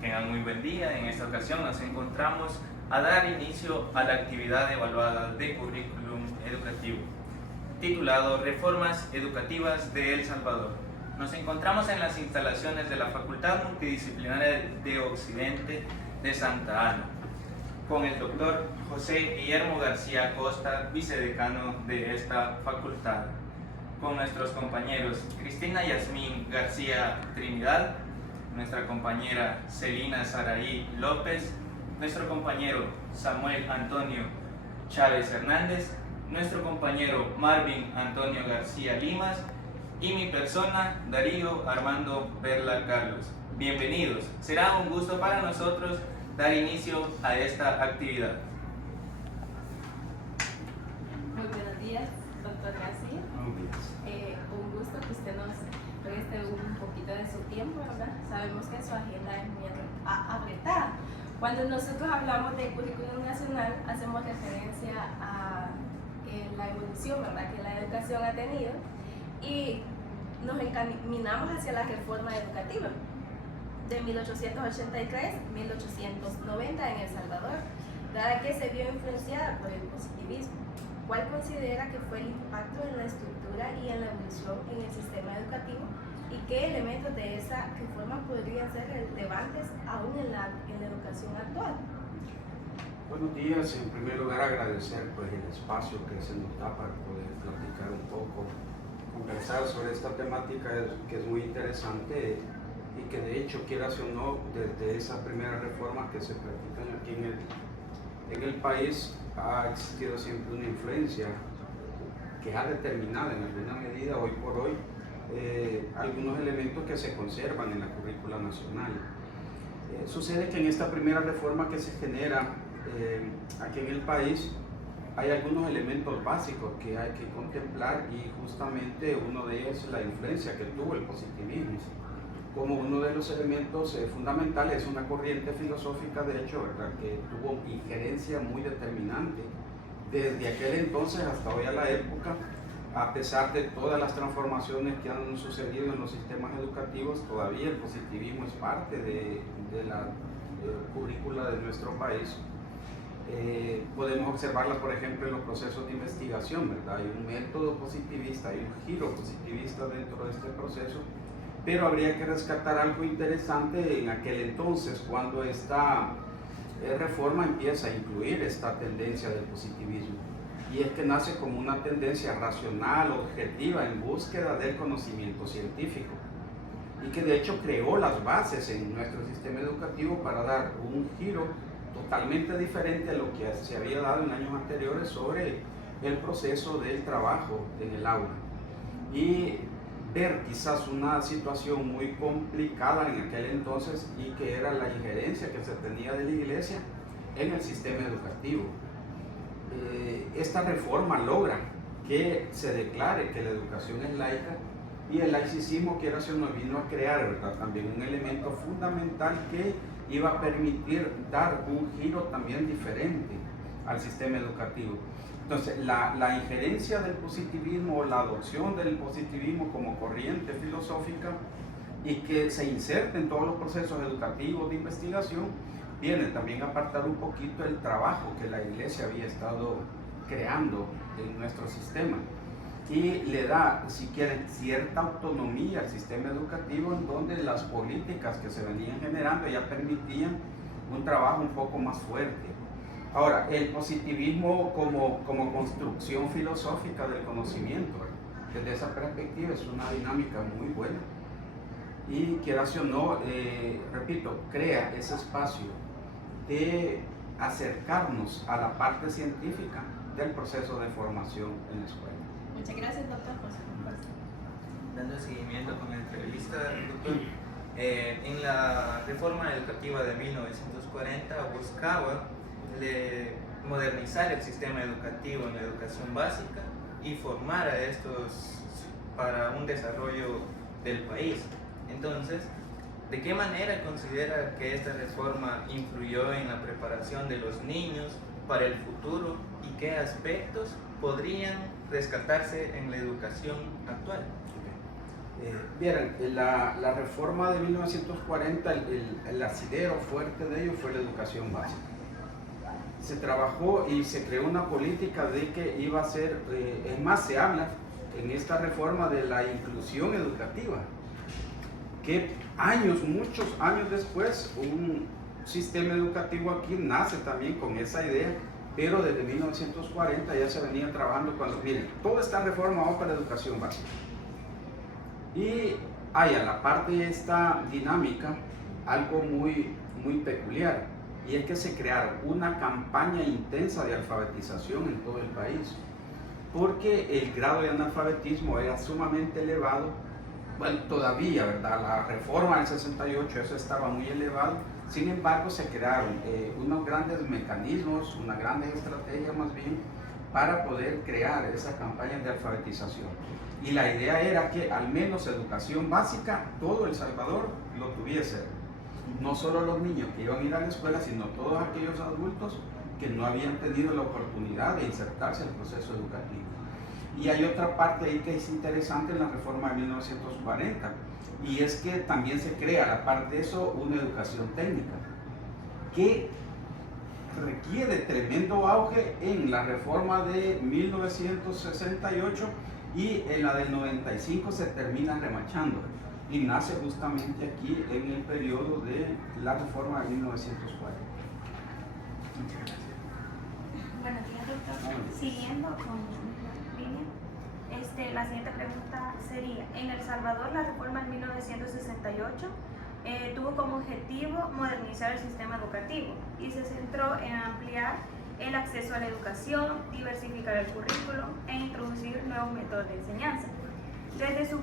Tengan muy buen día. En esta ocasión nos encontramos a dar inicio a la actividad evaluada de currículum educativo, titulado Reformas Educativas de El Salvador. Nos encontramos en las instalaciones de la Facultad Multidisciplinaria de Occidente de Santa Ana, con el doctor José Guillermo García Costa, vicedecano de esta facultad, con nuestros compañeros Cristina Yasmín García Trinidad, nuestra compañera Celina Saraí López, nuestro compañero Samuel Antonio Chávez Hernández, nuestro compañero Marvin Antonio García Limas y mi persona, Darío Armando Perla Carlos. Bienvenidos, será un gusto para nosotros dar inicio a esta actividad. Muy buenos días, doctor García. Un gusto que usted nos preste un poquito de su tiempo, ¿verdad? Sabemos que su agenda es muy apretada. Cuando nosotros hablamos de currículum nacional, hacemos referencia a la evolución, ¿verdad?, que la educación ha tenido, y nos encaminamos hacia la reforma educativa de 1883-1890 en El Salvador, dada que se vio influenciada por el positivismo. ¿Cuál considera que fue el impacto en la estructura y en la evolución en el sistema educativo, y qué elementos de esa reforma podrían ser relevantes aún en la educación actual? Buenos días. En primer lugar, agradecer el espacio que se nos da para poder platicar un poco, conversar sobre esta temática que es muy interesante y que de hecho, quieras o no, desde esa primera reforma que se practican aquí en el país, ha existido siempre una influencia que ha determinado en alguna medida, hoy por hoy, algunos elementos que se conservan en la currícula nacional. Sucede que en esta primera reforma que se genera aquí en el país hay algunos elementos básicos que hay que contemplar, y justamente uno de ellos es la influencia que tuvo el positivismo. Como uno de los elementos fundamentales, es una corriente filosófica, de hecho, ¿verdad?, que tuvo injerencia muy determinante desde aquel entonces hasta hoy a la época. A pesar de todas las transformaciones que han sucedido en los sistemas educativos, todavía el positivismo es parte de la currícula de nuestro país. Podemos observarla, por ejemplo, en los procesos de investigación, ¿verdad? Hay un método positivista, hay un giro positivista dentro de este proceso, pero habría que rescatar algo interesante en aquel entonces, cuando esta reforma empieza a incluir esta tendencia del positivismo, y es que nace como una tendencia racional, objetiva, en búsqueda del conocimiento científico, y que de hecho creó las bases en nuestro sistema educativo para dar un giro totalmente diferente a lo que se había dado en años anteriores sobre el proceso del trabajo en el aula, y ver quizás una situación muy complicada en aquel entonces, y que era la injerencia que se tenía de la Iglesia en el sistema educativo. Esta reforma logra que se declare que la educación es laica, y el laicismo, quiera o no, vino a crear, ¿verdad?, también un elemento fundamental que iba a permitir dar un giro también diferente al sistema educativo. Entonces, la injerencia del positivismo, o la adopción del positivismo como corriente filosófica, y que se inserta en todos los procesos educativos de investigación, viene también a apartar un poquito el trabajo que la Iglesia había estado creando en nuestro sistema, y le da, si quieren, cierta autonomía al sistema educativo, en donde las políticas que se venían generando ya permitían un trabajo un poco más fuerte. Ahora, el positivismo como construcción filosófica del conocimiento, desde esa perspectiva, es una dinámica muy buena, y quieras o no, repito, crea ese espacio de acercarnos a la parte científica del proceso de formación en la escuela. Muchas gracias, doctor, por su conversación. Dando seguimiento con la entrevista, doctor, en la reforma educativa de 1940 buscaba modernizar el sistema educativo en la educación básica y formar a estos para un desarrollo del país. Entonces, ¿de qué manera considera que esta reforma influyó en la preparación de los niños para el futuro, y qué aspectos podrían rescatarse en la educación actual? Vieran, la reforma de 1940, el asidero fuerte de ello fue la educación básica. Se trabajó y se creó una política de que iba a ser, es más, se habla en esta reforma de la inclusión educativa, que muchos años después, un sistema educativo aquí nace también con esa idea, pero desde 1940 ya se venía trabajando cuando, miren, toda esta reforma va para la educación básica. Y hay a la parte de esta dinámica algo muy peculiar, y es que se crearon una campaña intensa de alfabetización en todo el país, porque el grado de analfabetismo era sumamente elevado. Bueno, todavía, ¿verdad? La reforma del 68, eso estaba muy elevado. Sin embargo, se crearon unos grandes mecanismos, una gran estrategia más bien, para poder crear esa campaña de alfabetización. Y la idea era que al menos educación básica, todo El Salvador lo tuviese. No solo los niños que iban a ir a la escuela, sino todos aquellos adultos que no habían tenido la oportunidad de insertarse en el proceso educativo. Y hay otra parte ahí que es interesante en la reforma de 1940, y es que también se crea, aparte de eso, una educación técnica, que requiere tremendo auge en la reforma de 1968, y en la del 95 se termina remachando, y nace justamente aquí en el periodo de la reforma de 1940. Muchas gracias. Buenos días, doctor. Siguiendo con la línea, la siguiente pregunta sería: en El Salvador, la reforma en 1968 tuvo como objetivo modernizar el sistema educativo y se centró en ampliar el acceso a la educación, diversificar el currículo e introducir nuevos métodos de enseñanza. Desde su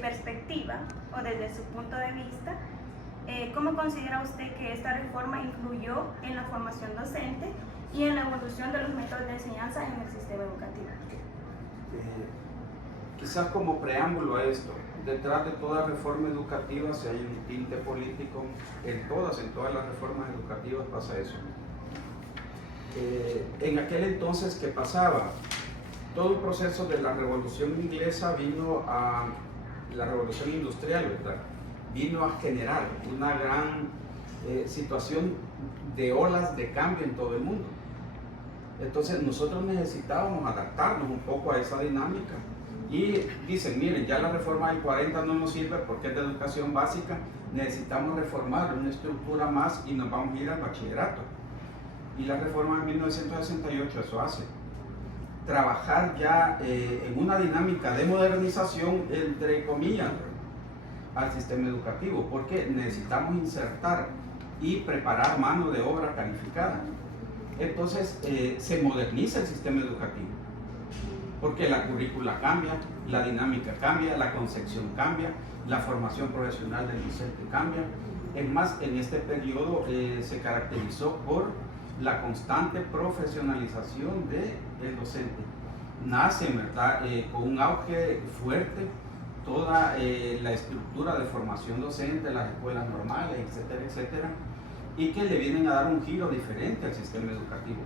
perspectiva o desde su punto de vista, ¿cómo considera usted que esta reforma influyó en la formación docente y en la evolución de los métodos de enseñanza en el sistema educativo? Quizás como preámbulo a esto, detrás de toda reforma educativa si hay un tinte político, en todas las reformas educativas pasa eso. En aquel entonces, ¿qué pasaba? Todo el proceso de la revolución inglesa la revolución industrial, ¿verdad? Vino a generar una gran situación de olas de cambio en todo el mundo. Entonces nosotros necesitábamos adaptarnos un poco a esa dinámica, y dicen, miren, ya la reforma del 40 no nos sirve porque es de educación básica, necesitamos reformar una estructura más y nos vamos a ir al bachillerato. Y la reforma de 1968 eso hace. Trabajar ya en una dinámica de modernización, entre comillas, al sistema educativo, porque necesitamos insertar y preparar mano de obra calificada. Entonces se moderniza el sistema educativo, porque la currícula cambia, la dinámica cambia, la concepción cambia, la formación profesional del docente cambia. Es más, en este periodo se caracterizó por la constante profesionalización del docente. Nace, ¿verdad?, con un auge fuerte toda la estructura de formación docente, las escuelas normales, etcétera, etcétera, y que le vienen a dar un giro diferente al sistema educativo.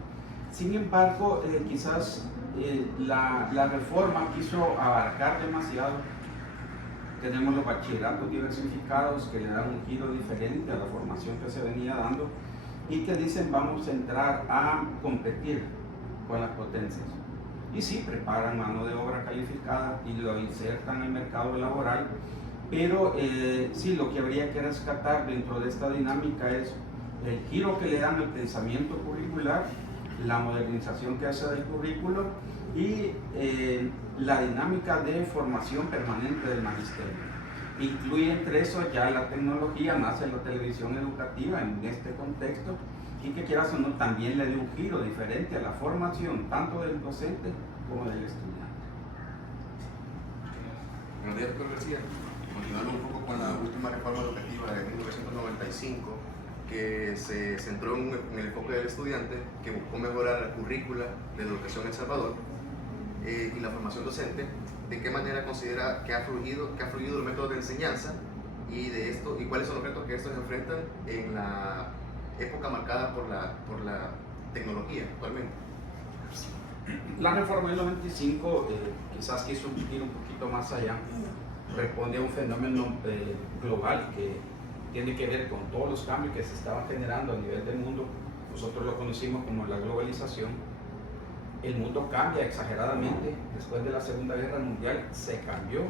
Sin embargo, quizás la reforma quiso abarcar demasiado. Tenemos los bachilleratos diversificados que le dan un giro diferente a la formación que se venía dando, y que dicen vamos a entrar a competir con las potencias. Y sí, preparan mano de obra calificada y lo insertan en el mercado laboral, pero sí, lo que habría que rescatar dentro de esta dinámica es el giro que le dan al pensamiento curricular, la modernización que hace del currículo y la dinámica de formación permanente del magisterio. Incluye entre eso ya la tecnología, nace la televisión educativa en este contexto, y que quieras o no también le dé un giro diferente a la formación tanto del docente como del estudiante. Buenos días, doctor García. Continuando un poco con la última reforma educativa de 1995, que se centró en el enfoque del estudiante, que buscó mejorar la currícula de educación en El Salvador y la formación docente. ¿De qué manera considera que ha fluido el método de enseñanza y cuáles son los retos que estos enfrentan en la época marcada por la tecnología actualmente? La reforma del 95 quizás quiso ir un poquito más allá, responde a un fenómeno global que tiene que ver con todos los cambios que se estaban generando a nivel del mundo. Nosotros lo conocimos como la globalización. El mundo cambia exageradamente. Después de la Segunda Guerra Mundial se cambió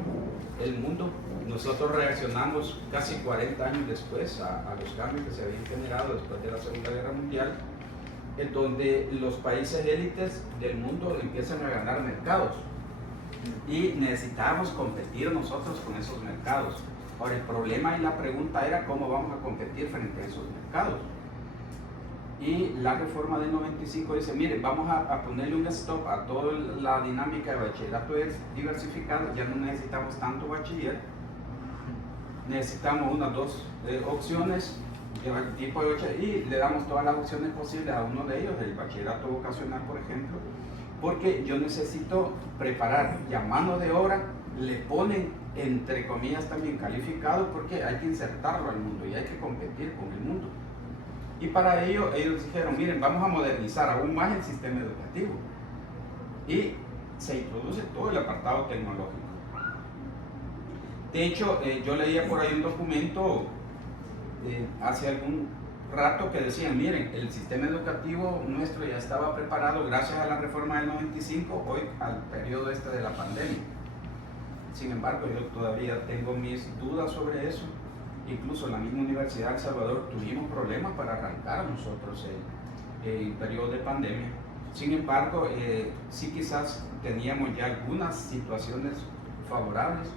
el mundo. Nosotros reaccionamos casi 40 años después a los cambios que se habían generado después de la Segunda Guerra Mundial, en donde los países élites del mundo empiezan a ganar mercados y necesitábamos competir nosotros con esos mercados. Ahora, el problema y la pregunta era cómo vamos a competir frente a esos mercados. Y la reforma del 95 dice, miren, vamos a ponerle un stop a toda la dinámica de bachillerato diversificado, ya no necesitamos tanto bachiller, necesitamos unas dos opciones de tipo de bachiller y le damos todas las opciones posibles a uno de ellos, el bachillerato vocacional, por ejemplo, porque yo necesito preparar ya mano de obra, le ponen entre comillas también calificado, porque hay que insertarlo al mundo y hay que competir con el mundo. Y para ello ellos dijeron, miren, vamos a modernizar aún más el sistema educativo. Y se introduce todo el apartado tecnológico. De hecho, yo leía por ahí un documento hace algún rato que decían, miren, el sistema educativo nuestro ya estaba preparado gracias a la reforma del 95, hoy al periodo este de la pandemia. Sin embargo, yo todavía tengo mis dudas sobre eso. Incluso en la misma Universidad de El Salvador tuvimos problemas para arrancar nosotros el periodo de pandemia. Sin embargo, sí quizás teníamos ya algunas situaciones favorables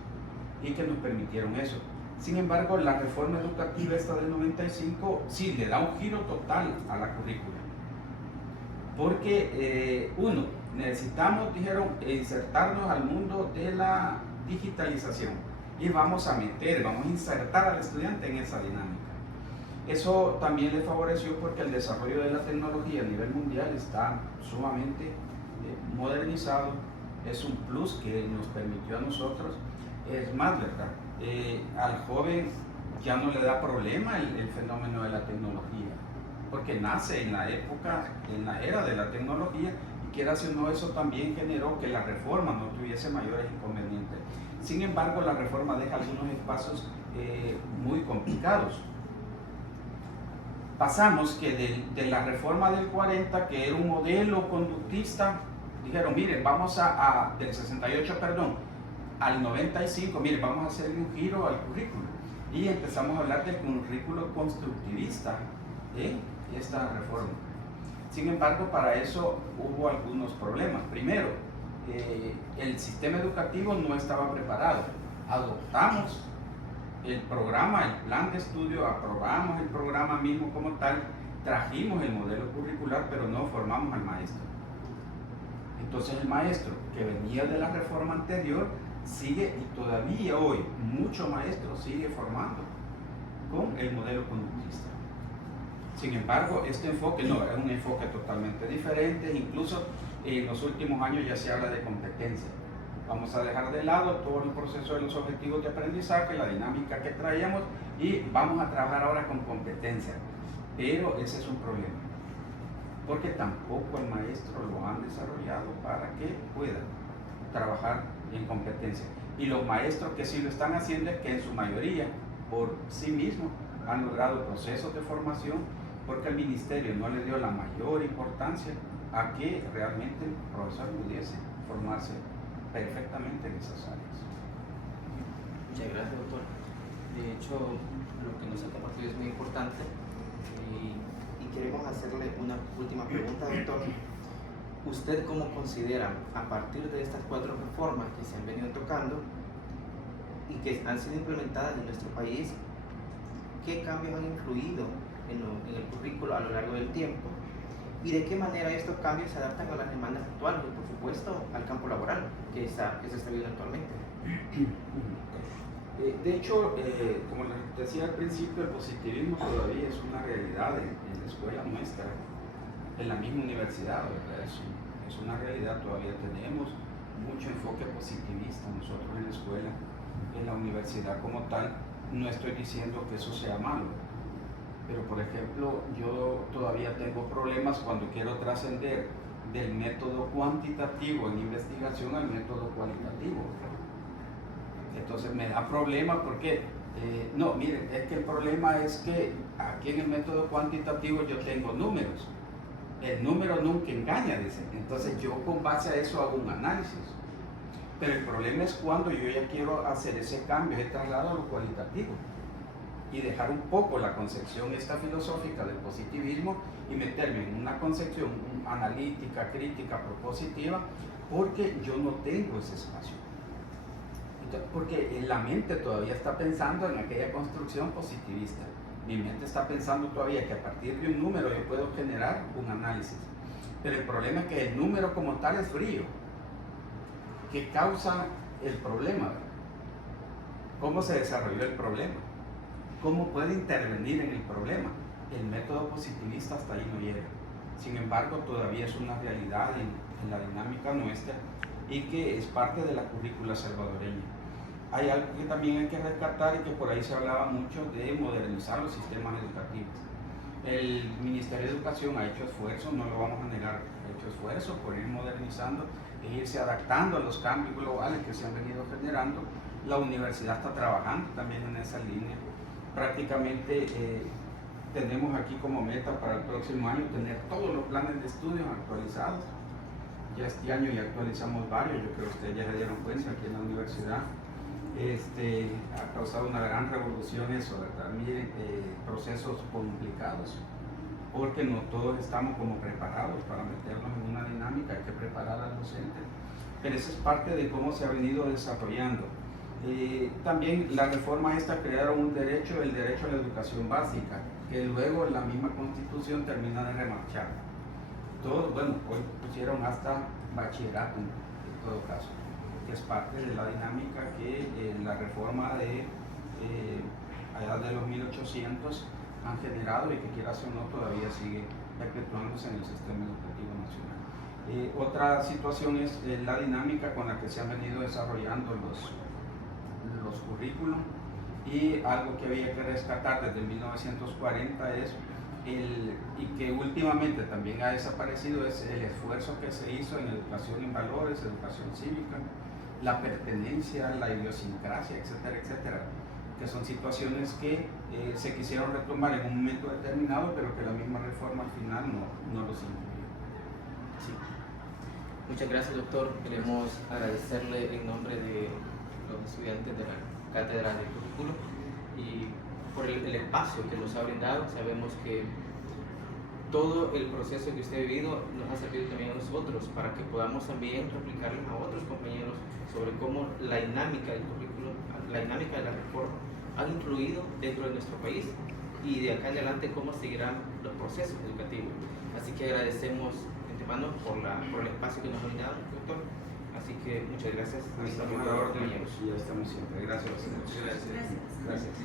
y que nos permitieron eso. Sin embargo, la reforma educativa esta del 95 sí le da un giro total a la currícula. Porque, uno, necesitamos, dijeron, insertarnos al mundo de la digitalización. Y vamos a insertar al estudiante en esa dinámica. Eso también le favoreció porque el desarrollo de la tecnología a nivel mundial está sumamente modernizado, es un plus que nos permitió a nosotros. Es más, ¿verdad? Al joven ya no le da problema el fenómeno de la tecnología, porque nace en la era de la tecnología, y quieras o no, eso también generó que la reforma no tuviese mayores inconvenientes. Sin embargo, la reforma deja algunos espacios muy complicados. Pasamos que de la reforma del 40, que era un modelo conductista, dijeron, miren, vamos del 68, perdón, al 95, miren, vamos a hacerle un giro al currículo. Y empezamos a hablar del currículo constructivista en esta reforma. Sin embargo, para eso hubo algunos problemas. Primero, el sistema educativo no estaba preparado. Adoptamos el programa, el plan de estudio, aprobamos el programa mismo como tal, trajimos el modelo curricular, pero no formamos al maestro. Entonces el maestro que venía de la reforma anterior sigue, y todavía hoy mucho maestro sigue formando con el modelo conductista. Sin embargo, este enfoque no, es un enfoque totalmente diferente. Incluso en los últimos años ya se habla de competencia. Vamos a dejar de lado todo el proceso de los objetivos de aprendizaje, la dinámica que traíamos, y vamos a trabajar ahora con competencia. Pero ese es un problema, porque tampoco el maestro lo han desarrollado para que pueda trabajar en competencia. Y los maestros que sí lo están haciendo es que en su mayoría por sí mismos han logrado procesos de formación, porque el ministerio no le dio la mayor importancia a que realmente el profesor pudiese formarse perfectamente en esas áreas. Muchas gracias, doctor. De hecho, lo que nos ha compartido es muy importante y queremos hacerle una última pregunta, doctor. ¿Usted cómo considera, a partir de estas 4 reformas que se han venido tocando y que han sido implementadas en nuestro país, qué cambios han influido en el currículo a lo largo del tiempo y de qué manera estos cambios se adaptan a las demandas actuales y, por supuesto, al campo laboral que se está viviendo actualmente? De hecho, como les decía al principio, el positivismo todavía es una realidad en la escuela nuestra, en la misma universidad, ¿verdad? Es una realidad. Todavía tenemos mucho enfoque positivista nosotros en la escuela, en la universidad como tal. No estoy diciendo que eso sea malo, pero por ejemplo, yo todavía tengo problemas cuando quiero trascender del método cuantitativo en investigación al método cualitativo. Entonces me da problema porque, no, miren, es que el problema es que aquí en el método cuantitativo yo tengo números. El número nunca engaña, dicen. Entonces yo con base a eso hago un análisis. Pero el problema es cuando yo ya quiero hacer ese cambio, ese traslado a lo cualitativo y dejar un poco la concepción esta filosófica del positivismo y meterme en una concepción analítica, crítica, propositiva, porque yo no tengo ese espacio. Entonces, porque la mente todavía está pensando en aquella construcción positivista. Mi mente está pensando todavía que a partir de un número yo puedo generar un análisis. Pero el problema es que el número como tal es frío. ¿Qué causa el problema? ¿Cómo se desarrolló el problema? ¿Cómo puede intervenir en el problema? El método positivista hasta ahí no llega. Sin embargo, todavía es una realidad en la dinámica nuestra y que es parte de la currícula salvadoreña. Hay algo que también hay que rescatar y que por ahí se hablaba mucho de modernizar los sistemas educativos. El Ministerio de Educación ha hecho esfuerzos, no lo vamos a negar, ha hecho esfuerzos por ir modernizando e irse adaptando a los cambios globales que se han venido generando. La universidad está trabajando también en esa línea. Prácticamente tenemos aquí como meta para el próximo año tener todos los planes de estudios actualizados. Ya este año ya actualizamos varios, yo creo que ustedes ya se dieron cuenta aquí en la universidad. Ha causado una gran revolución eso, ¿verdad? Miren, procesos complicados, porque no todos estamos como preparados para meternos en una dinámica, hay que preparar al docente, pero eso es parte de cómo se ha venido desarrollando. También la reforma esta crearon un derecho, el derecho a la educación básica, que luego la misma Constitución termina de remarchar. Todos, bueno, hoy pusieron hasta bachillerato en todo caso, que es parte de la dinámica que la reforma de allá de los 1800 han generado y que quieras o no todavía sigue perpetuándose en el sistema educativo nacional. Otra situación es la dinámica con la que se han venido desarrollando los currículum, y algo que había que rescatar desde 1940 es y que últimamente también ha desaparecido es el esfuerzo que se hizo en educación en valores, educación cívica, la pertenencia, la idiosincrasia, etcétera, etcétera, que son situaciones que se quisieron retomar en un momento determinado, pero que la misma reforma al final no los incluyó. Sí. Muchas gracias, doctor. Queremos agradecerle en nombre de los estudiantes de la Cátedra de Currículo y por el espacio que nos ha brindado. Sabemos que todo el proceso que usted ha vivido nos ha servido también a nosotros para que podamos también replicarles a otros compañeros sobre cómo la dinámica del currículo, la dinámica de la reforma ha influido dentro de nuestro país y de acá en adelante cómo seguirán los procesos educativos. Así que agradecemos de antemano por el espacio que nos ha brindado, doctor. Así que muchas gracias. Hasta luego, compañeros. Ya estamos siempre. Gracias. Muchas gracias. Gracias.